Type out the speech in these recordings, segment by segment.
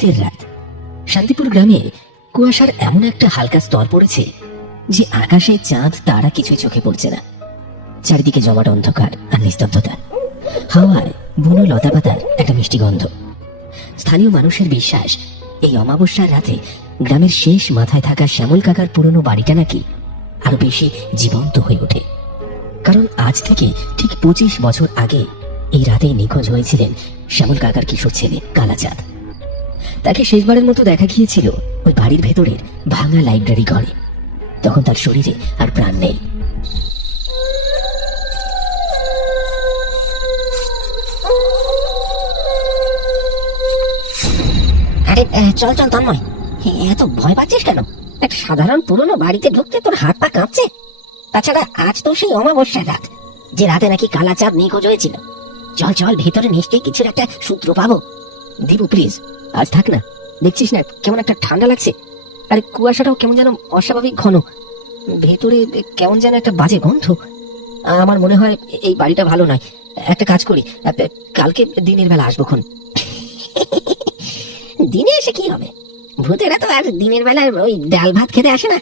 শীতের রাত। শান্তিপুর গ্রামে কুয়াশার এমন একটা হালকা স্তর পড়েছে যে আকাশে চাঁদ তারা কিছুই চোখে পড়ছে না। চারিদিকে জমাট অন্ধকার আর নিস্তব্ধতা। হাওয়ায় বুনো লতা পাতার একটা মিষ্টি গন্ধ। স্থানীয় মানুষের বিশ্বাস, এই অমাবস্যার রাতে গ্রামের শেষ মাথায় থাকা শ্যামল কাকার পুরনো বাড়িটা নাকি আরো বেশি জীবন্ত হয়ে ওঠে। কারণ আজ থেকে ঠিক 25 বছর আগে এই রাতেই নিখোঁজ হয়েছিলেন শ্যামল কাকার কিশোর ছেলে কালাচাঁদ। তাকে শেষবারের মতো দেখা গিয়েছিল ওই বাড়ির ভেতরের ভাঙা লাইব্রেরি ঘরে। তখন তার শরীরে আর প্রাণ নেই। আরে চল চল তন্ময়, এত ভয় পাচ্ছিস কেন? একটা সাধারণ পুরনো বাড়িতে ঢুকতে তোর হাত পা কাঁপছে। তাছাড়া আজ তো সেই অমাবস্যার রাত, যে রাতে নাকি কালাচাঁদ নিখোঁজ হয়েছিল। চল চল, ভেতরে নিশ্চয়ই কিছুর একটা সূত্র পাবো। দীপু প্লিজ, আজ থাক না। দেখছিস না কেমন একটা ঠান্ডা লাগছে, আর কুয়াশাটাও কেমন যেন অস্বাভাবিক ঘন। ভেতরে কেমন যেন একটা বাজে গন্ধ। আমার মনে হয় এই বাড়িটা ভালো নয়। একটা কাজ করি, কালকে দিনের বেলা আসবোক্ষণ। দিনে এসে কি হবে? ভূতেরা তো আর দিনের বেলায় ওই ডাল ভাত খেতে আসে না।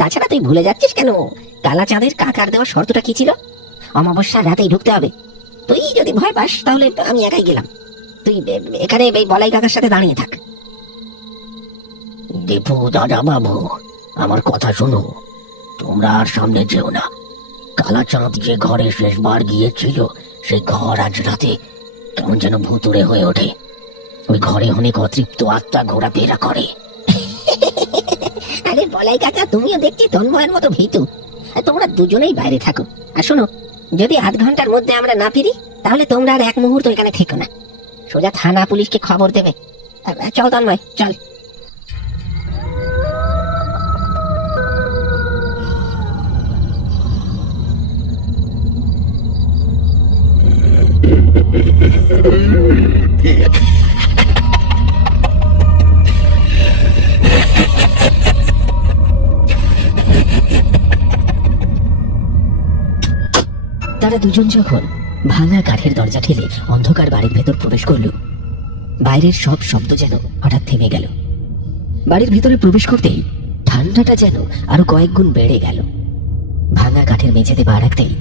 তাছাড়া তুই ভুলে যাচ্ছিস কেন, কালাচাঁদের কাকার দেওয়া শর্তটা কি ছিল? অমাবস্যার রাতেই ঢুকতে হবে। তুই যদি ভয় পাস তাহলে আমি একাই গেলাম। তুই এখানে এই বলাই কাকার সাথে দাঁড়িয়ে থাক। দীপু দাদা বাবু, আমার কথা শোনো। তোমরা আর সামনে যেও না। কালাচাঁদ যে ঘরে শেষবার গিয়েছিল, সেই ঘর আজ রাতে কেমন যেন ভুতুড়ে হয়ে ওঠে। ওই ঘরে অনেক অতৃপ্ত আত্মা ঘোরাফেরা করে। আরে বলাই কাকা, তুমিও দেখছি তন্ময়ের মতো ভীতু। তোমরা দুজনেই বাইরে থাকো। আর শোনো, যদি আধ ঘন্টার মধ্যে আমরা না ফিরি তাহলে তোমরা আর এক মুহূর্ত এখানে থেকো না, সোজা থানা পুলিশকে খবর দেবে। চল তন্ময়, চল। তারা দুজন যখন ভাঙা কাঠের দরজা ঠেলে অন্ধকার বাড়ির ভেতর প্রবেশ করল, বাইরের সব শব্দ যেন হঠাৎ থেমে গেল। বাড়ির ভিতরে প্রবেশ করতেই ঠান্ডাটা যেন আরো কয়েক গুণ বেড়ে গেল। ভাঙা কাঠের মেঝেতে পা রাখতেই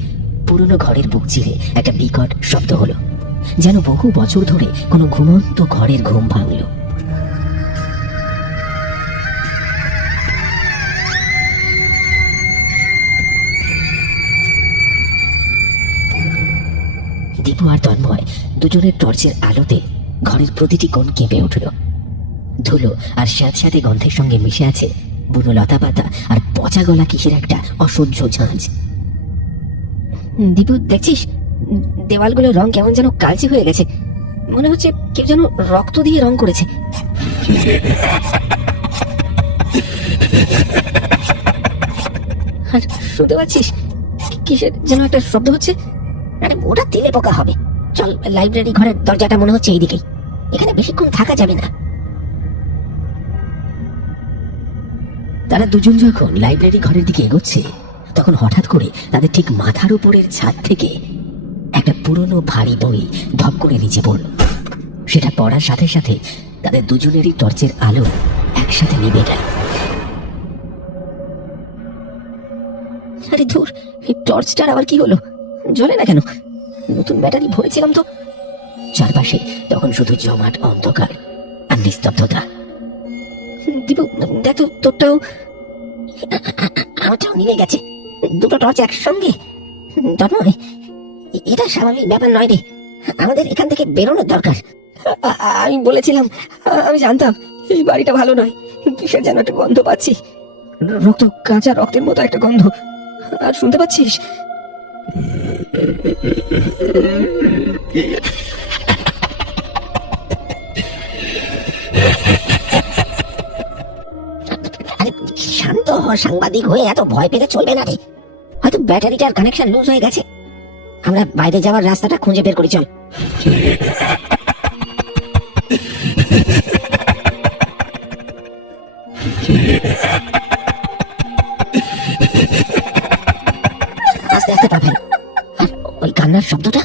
পুরনো ঘরের বুক চিরে একটা বিকট শব্দ হলো, যেন বহু বছর ধরে কোনো ঘুমন্ত ঘরের ঘুম ভাঙল। দীপু আর তন্ময় দুজনের টর্চের আলোতে ঘরের প্রতিটি কোণ কেঁপে উঠল। ধুলো আর স্যাঁতস্যাঁতে গন্ধের সঙ্গে মিশে আছে বুনো লতা পাতা আর পচা গলা কিসের একটা অসহ্য ঝাঁঝ। দীপু দেখছিস, দেওয়ালগুলোর রং কেমন যেন কালচে হয়ে গেছে। মনে হচ্ছে কেউ যেন রক্ত দিয়ে রং করেছে। আর শুনতে পাচ্ছিস কিসের যেন একটা শব্দ হচ্ছে? আরে ওটা তেলে পোকা হবে। চল, লাইব্রেরি ঘরের দরজাটা মনে হচ্ছে এইদিকেই। এখানে বেশিক্ষণ থাকা যাবে না। তারা দুজন যখন লাইব্রেরি ঘরের দিকে এগোচ্ছে, তখন হঠাৎ করে তাদের ঠিক মাথার উপরের ছাদ থেকে একটা পুরনো ভারী বই ধপ করে নিচে পড়ল। সেটা পড়ার সাথে সাথে তাদের দুজনেরই টর্চের আলো একসাথে নিভে গেল। আরে ধুর, এই টর্চটার আবার কি হলো? জ্বলে না কেন? নতুন ব্যাটারি ভরেছিলাম তো। চারপাশে তখন শুধু জমাট অন্ধকার আর নিস্তব্ধতা। দীপু দেখ তো, তোরটাও। আমারটাও নিভে গেছে। দুটো টর্চ একসঙ্গে। তন্ময়, এটা স্বাভাবিক ব্যাপার নয় রে। আমাদের এখান থেকে বেরোনোর দরকার। আমি বলেছিলাম, আমি জানতাম এই বাড়িটা ভালো নয়। কিসের যেন একটা গন্ধ পাচ্ছি, রক্ত, কাঁচা রক্তের মতো একটা গন্ধ। আর শুনতে পাচ্ছিস? আরে শান্ত হ, সাংবাদিক হয়ে এত ভয় পেতে চলবে না রে। হয়তো ব্যাটারিটার কানেকশন লুজ হয়ে গেছে। আমরা বাইরে যাওয়ার রাস্তাটা খুঁজে বের করি, চল। আস্তে আস্তে পাবেন। আর ওই কান্নার শব্দটা,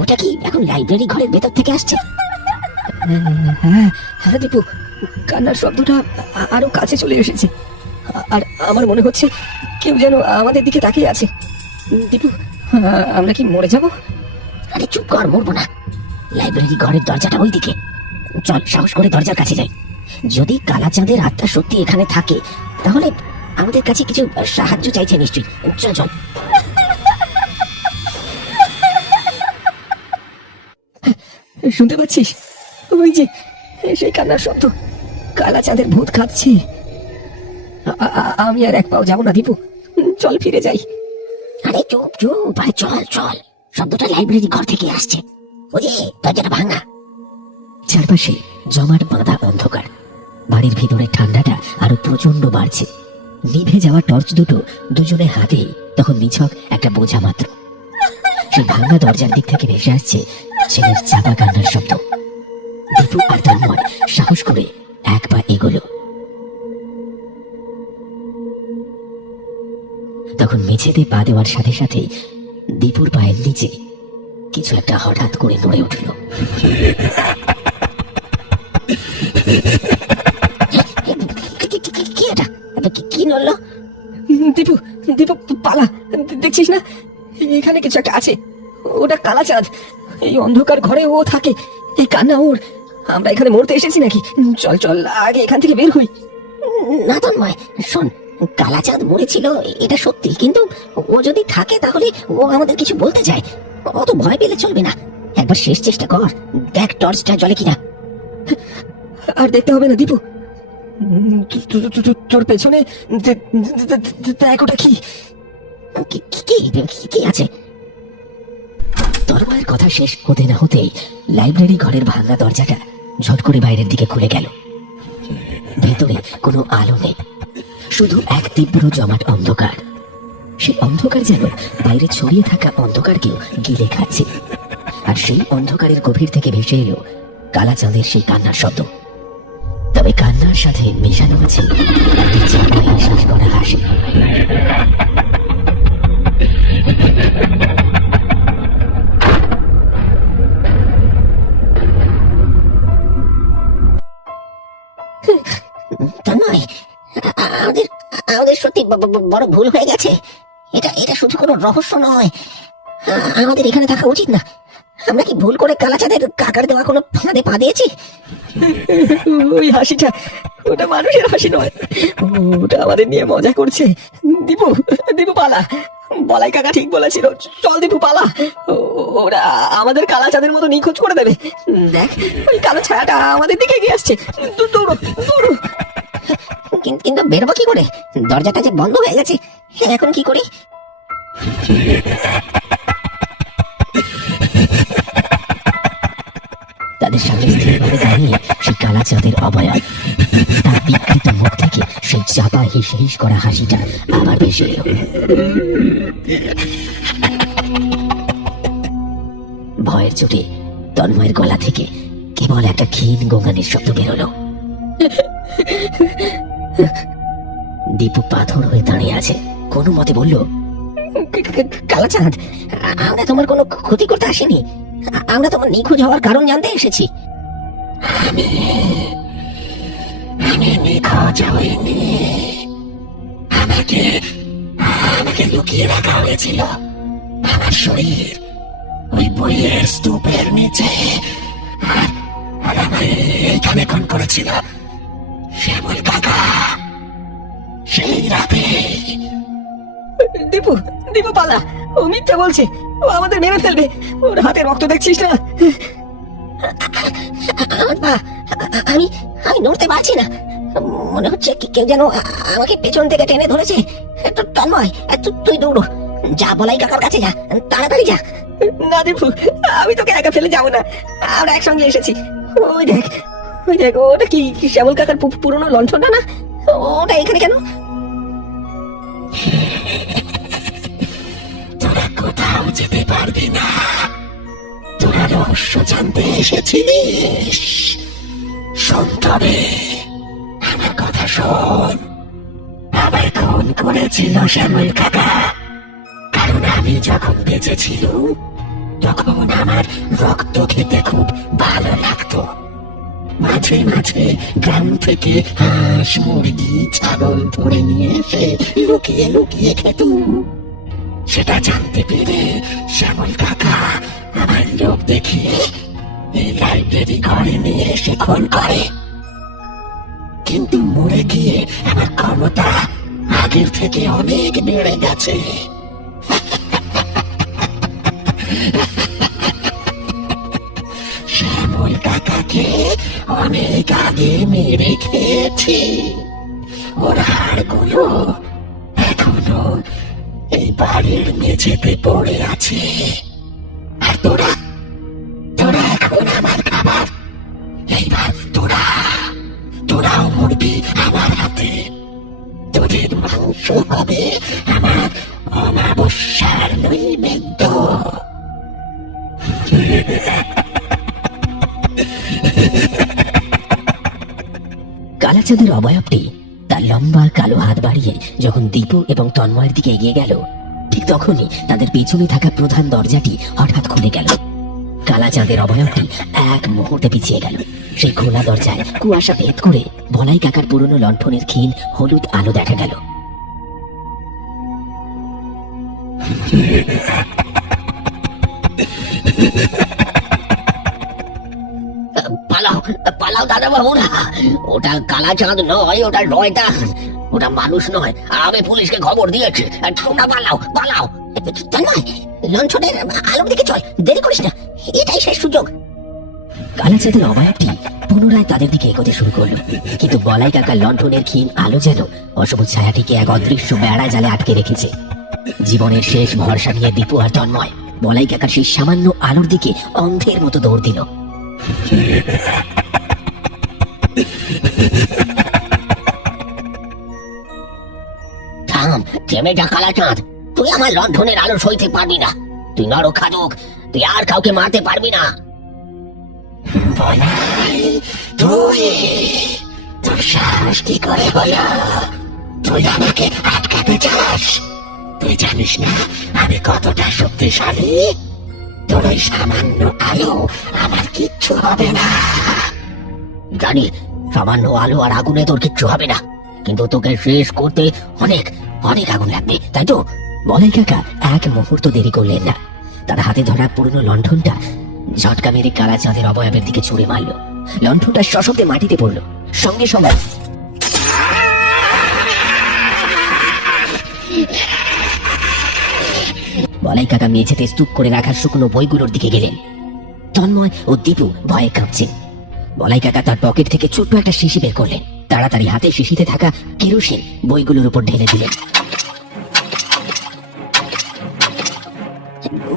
ওটা কি এখন লাইব্রেরি ঘরের ভেতর থেকে আসছে? হ্যাঁ হ্যাঁ দীপু, কান্নার শব্দটা আরো কাছে চলে এসেছে। আর আমার মনে হচ্ছে কেউ যেন আমাদের দিকে তাকিয়ে আছে। দীপু, আমরা কি মরে যাব? আরে চুপ কর, মরবো না। লাইব্রেরি ঘরের দরজাটা ওইদিকে। চল, সাহস করে দরজার কাছে যাই। যদি কালাচাঁদের আত্মা সত্যি এখানে থাকে, তাহলে আমাদের কাছে কিছু সাহায্য চাইছে নিশ্চয়ই। চল চল। শুনতে পাচ্ছিস? ওই যে সেই কান্নার শব্দ। কালাচাঁদের ভূত খাচ্ছে। আমি আর এক পাও যাবো না দীপু, চল ফিরে যাই। আরে চুপ চুপ, আরে চল চল। শব্দটা লাইব্রেরি ঘর থেকে আসছে। ওই যে দরজাটা ভাঙা। চারপাশে জমাট বাঁধা অন্ধকার। বাড়ির ভিতরে ঠান্ডাটা আরো প্রচন্ড বাড়ছে। নিভে যাওয়া টর্চ দুটো দুজনের হাতে তখন নিছক একটা বোঝা মাত্র। সেই ভাঙা দরজার দিক থেকে ভেসে আসছে ছেলের চাপা কান্নার শব্দ। দীপু আর তন্ময় সাহস করে এক পা এগোলো। তখন মেঝেতে পা দেওয়ার সাথে সাথে দীপুর পায়ের নিচে কিছু একটা হঠাৎ করে নড়ে উঠল। কি এটা? কি নড়লো? দীপু, দীপু পালা, দেখছিস না এখানে কিছু একটা আছে? ওটা কালাচাঁদ। এই অন্ধকার ঘরে ও থাকে, এই কান্না ওর। আমরা এখানে মরতে এসেছি নাকি? চল চল, আগে এখান থেকে বের হই। না তন্ময়, শোন, কালাচাঁদ মরেছিল এটা সত্যি, কিন্তু ও যদি থাকে তাহলে ও আমাদের কিছু বলতে চায়। অত ভয় পেলে চলবে না। একবার শেষ চেষ্টা কর, দেখ টর্চটা জ্বলে কিনা। আর দেখতে হবে না দীপু। তোর পেছনে দেখ, ওটা কি? কি আছে? তন্ময়ের কথা শেষ হতে না হতেই লাইব্রেরি ঘরের ভাঙা দরজাটা ঝট করে বাইরের দিকে খুলে গেল। ভেতরে কোনো আলো নেই, শুধু এক তীব্র জমাট অন্ধকার। সেই অন্ধকার যেন বাইরে ছড়িয়ে থাকা অন্ধকারকেও গিলে খাচ্ছে। আর সেই অন্ধকারের গভীর থেকে ভেসে এলো কালাচাঁদের সেই কান্নার শব্দ। তবে কান্নার সাথে মেশানো আছে একটি চাপা হিসেস করা হাসি। তন্ময়, আমাদের আমাদের সত্যি বড় ভুল হয়ে গেছে। এটা শুধু কোনো রহস্য নয়। আমাদের এখানে থাকা উচিত না। আমরা কি ভুল করে কালাচাঁদের কাকার দেওয়া কোনো ফাঁদে পা দিয়েছি? ওই হাসিটা, ওটা মানুষের হাসি নয়, ওটা আমাদের নিয়ে মজা করছে। দীপু, দীপু পালা। বলাই কাকা ঠিক বলেছিল, চল দীপু পালা। ওরা আমাদের কালাচাঁদের মতো নিখোঁজ করে দেবে। দেখ, ওই কালো ছায়াটা আমাদের দিকে এগিয়ে আসছে। দৌড়ো দৌড়ো। কিন্তু বেরোবো কি করে? দরজাটা যে বন্ধ হয়ে গেছে, এখন কি করি? তাদের সামনে স্থিরভাবে দাঁড়িয়ে সেই কালাচাঁদের অবয়ব। তার বিকৃত মুখ থেকে সেই চাপা হিস হিস করা হাসিটা আবার ভেসে এলো। ভয়ের চোটে তন্ময়ের গলা থেকে কেবল একটা ক্ষীণ গোঙানির শব্দ বেরোলো। দীপু পাথর হয়ে দাঁড়িয়ে আছে, কোনো মতে বলল, কালাচাঁদ, আমরা তোমার কোনো ক্ষতি করতে আসিনি। আমরা তোমার নিখোঁজ হওয়ার কারণ জানতে এসেছি। আমি নিখোঁজ হইনি। আমাকে আমাকে লুকিয়ে রাখা হয়েছিল। আমার শরীর ওই বইয়ের স্তূপের নিচে। আর আমাকে এইখানে খুন করেছিল শ্যামল কাকা সেই রাতে। দীপু, দীপু পালা। ও মিথ্যা বলছে, ও আমাদের মেরে ফেলবে। ওর হাতে রক্ত দেখছিস না? আমি আমি নড়তে পারছি না। মনে হচ্ছে কেউ যেন আমাকে পেছন থেকে টেনে ধরেছে। তন্ময়, তুই দৌড়ো, যা বলাই কাকার কাছে যা, তাড়াতাড়ি যা। না দীপু, আমি তোকে একা ফেলে যাবো না। আমরা একসঙ্গে এসেছি। ওই দেখ, ওই দেখ, ওটা কি শ্যামল কাকার পুরনো লণ্ঠনটা না? ওটা এখানে কেন? তোরা কোথাও যেতে পারবি না। তোরা রহস্য জানতে এসেছিলিস। শোন তবে, আমার কথা শোন। আমার খুন করেছিল শ্যামল কাকা, কারণ আমি যখন বেঁচে ছিলাম তখন আমার রক্ত খেতে খুব ভালো লাগতো। মাঝে মাঝে গ্রাম থেকে হাঁস মুরগি ছাগল ধরে নিয়ে এসে লুকিয়ে লুকিয়ে খেতুম। সেটা জানতে পেরে শ্যামল কাকা আমার লোক দেখিয়ে এই লাইব্রেরি ঘরে নিয়ে এসে খুন করে। কিন্তু মরে গিয়ে আমার ক্ষমতা আগের থেকে অনেক বেড়ে গেছে। শ্যামল কাকাকে অনেক আগে মেরে খেয়েছি। ওর হাড়গুলো এখনো এই বাড়ির মেঝেতে পড়ে আছে। আর তোরা তোরা এখন আমার খাবার। এইবার তোরাও মরবি আমার হাতে। তোদের মাংস হবে আমার অমাবস্যার নৈবেদ্য। কালাচাঁদের অবয়বটি তার লম্বা কালো হাত বাড়িয়ে যখন দীপু এবং তন্ময়ের দিকে এগিয়ে গেল, ঠিক তখনই তাদের পেছনে থাকা প্রধান দরজাটি হঠাৎ খুলে গেল। কালাচাঁদের অবয়বটি এক মুহূর্তে পিছিয়ে গেল। সেই খোলা দরজায় কুয়াশা ভেদ করে বলাই কাকার পুরনো লণ্ঠনের ক্ষীণ হলুদ আলো দেখা গেল। পালাও পালাও দাদা বাবুরা, ওটা কালাচাঁদ নয়, ওটা শয়তান, ওটা মানুষ নয়। আমি পুলিশকে খবর দিয়েছি, তোমরা পালাও পালাও। নয়, লঞ্চনের আলোর দিকে চল, দেরি করিস না, এটাই শেষ সুযোগ। কালাচাঁদের অবয়বটি পুনরায় তাদের দিকে এগোতে শুরু করলো, কিন্তু বলাই কাকার লণ্ঠনের ক্ষীণ আলো যেন অসবুজ ছায়াটিকে এক অদৃশ্য বেড়া জালে আটকে রেখেছে। জীবনের শেষ ভরসা নিয়ে দীপু আর তন্ময় বলাই কাকার সেই সামান্য আলোর দিকে অন্ধের মতো দৌড় দিল। থাম, থেমে যা কালাচাঁদ, তুই আমার লণ্ঠনের আলো সইতে পারবি না। তুই নরখাদক, তুই আর কাউকে মারতে পারবি না। বলাই, তোর সাহস কি করে হলো? তুই আমাকে আটকাতে চাস? তুই জানিস না আমি কতটা শক্তিশালী? তোর ওই সামান্য আলো আমার কিচ্ছু হবে না। জানি সামান্য আলো আর আগুনে তোর কিচ্ছু হবে না, কিন্তু তোকে শেষ করতে অনেক অনেক আগুন লাগবে, তাই তো? বলাই কাকা এক মুহূর্ত দেরি করলেন না। তার হাতে ধরা পুরনো লণ্ঠনটা ঝটকা মেরে কালাচাঁদের অবয়বের দিকে ছুঁড়ে মারল। লণ্ঠনটা সশব্দে মাটিতে পড়ল। সঙ্গে সঙ্গে বলাই কাকা মেঝেতে স্তূপ করে রাখা শুকনো বইগুলোর দিকে গেলেন। তন্ময় ও দীপু ভয়ে কাঁপছেন। বলাই কাকা তার পকেট থেকে ছোট্ট একটা শিশি বের করলেন। তাড়াতাড়ি হাতে শিশিতে থাকা কেরোসিন বইগুলোর উপর ঢেলে দিলেন।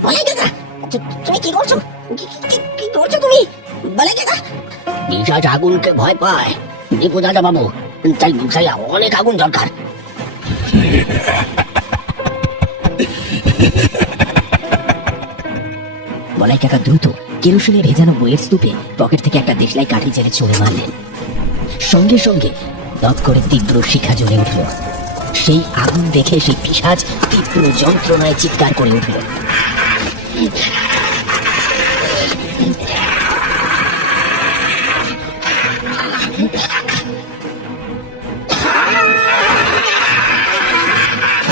বলাই কাকা, তুমি কি করছো? কি করছো তুমি? বলাই কাকা, পিশাচ আগুনকে ভয় পায় দীপু দাদা বাবু, তাই অনেক আগুন দরকার। বলাই কাকা দ্রুত কেরোসিনে ভেজানো বইয়ের স্তূপে পকেট থেকে একটা দেশলাই কাঠি ছেড়ে ছুঁড়ে মারলেন। সঙ্গে সঙ্গে দপ করে তীব্র শিখা জ্বলে উঠল। সেই আগুন দেখে সেই পিশাচ তীব্র যন্ত্রণায় চিৎকার করে উঠল।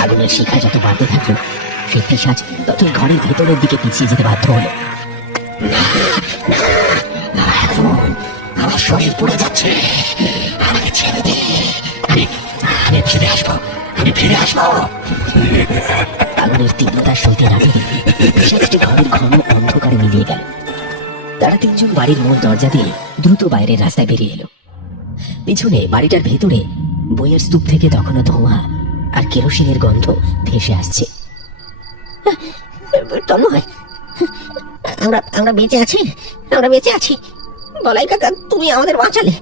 আগুনের শিখা যত বাড়তে থাকলো, সেই পিশাচ ততই ঘরের ভেতরের দিকে পিছিয়ে যেতে বাধ্য হলো। আমার শরীর পুড়ে যাচ্ছে, আমাকে ছেড়ে দে, আমি ফিরে আসবো। আগুনের তীব্রতার সইতে না পেরে পিশাচটি ঘরের ঘন অন্ধকারে মিলিয়ে গেল। তারা তিনজন বাড়ির মোড় দরজা দিয়ে দ্রুত বাইরের রাস্তায় বেরিয়ে এলো। পিছনে বাড়িটার ভেতরে বইয়ের স্তূপ থেকে তখনও ধোঁয়া আর কেরোসিনের গন্ধ ভেসে আসছে। তন্ময়, আমরা বেঁচে আছি, আমরা বেঁচে আছি। বলাই কাকা, তুমি আমাদের বাঁচালে।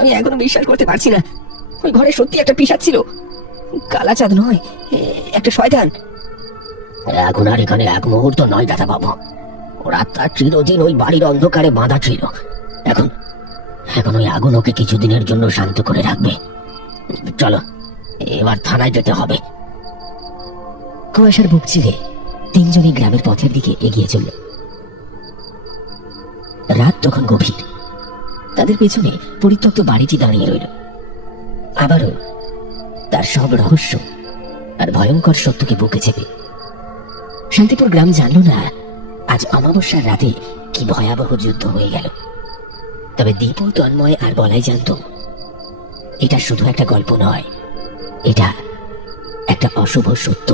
আমি এখনো বিশ্বাস করতে পারছি না। ওই ঘরে সত্যি একটা পিশাচ ছিল, কালাচাঁদ নয়, একটা শয়তান। এখন আর এখানে এক মুহূর্ত নয় দাদা বাবু, ওর আত্মা চিরদিন ওই বাড়ির অন্ধকারে বাঁধা ছিল। এখন ওই আগুন ওকে কিছুদিনের জন্য শান্ত করে রাখবে। চলো, এবার থানায় যেতে হবে। কুয়াশার বুক চিরে তিনজনই গ্রামের পথের দিকে এগিয়ে চলল। রাত তখন গভীর। তাদের পেছনে পরিত্যক্ত বাড়িটি দাঁড়িয়ে রইল। আবারও তার সব রহস্য আর ভয়ঙ্কর সত্যকে বুকে চেপে। শান্তিপুর গ্রাম জানল না আজ অমাবস্যার রাতে কি ভয়াবহ যুদ্ধ হয়ে গেল। তবে দীপু, তন্ময় আর বলাই জানত এটা শুধু একটা গল্প নয়, এটা একটা অশুভ সত্য।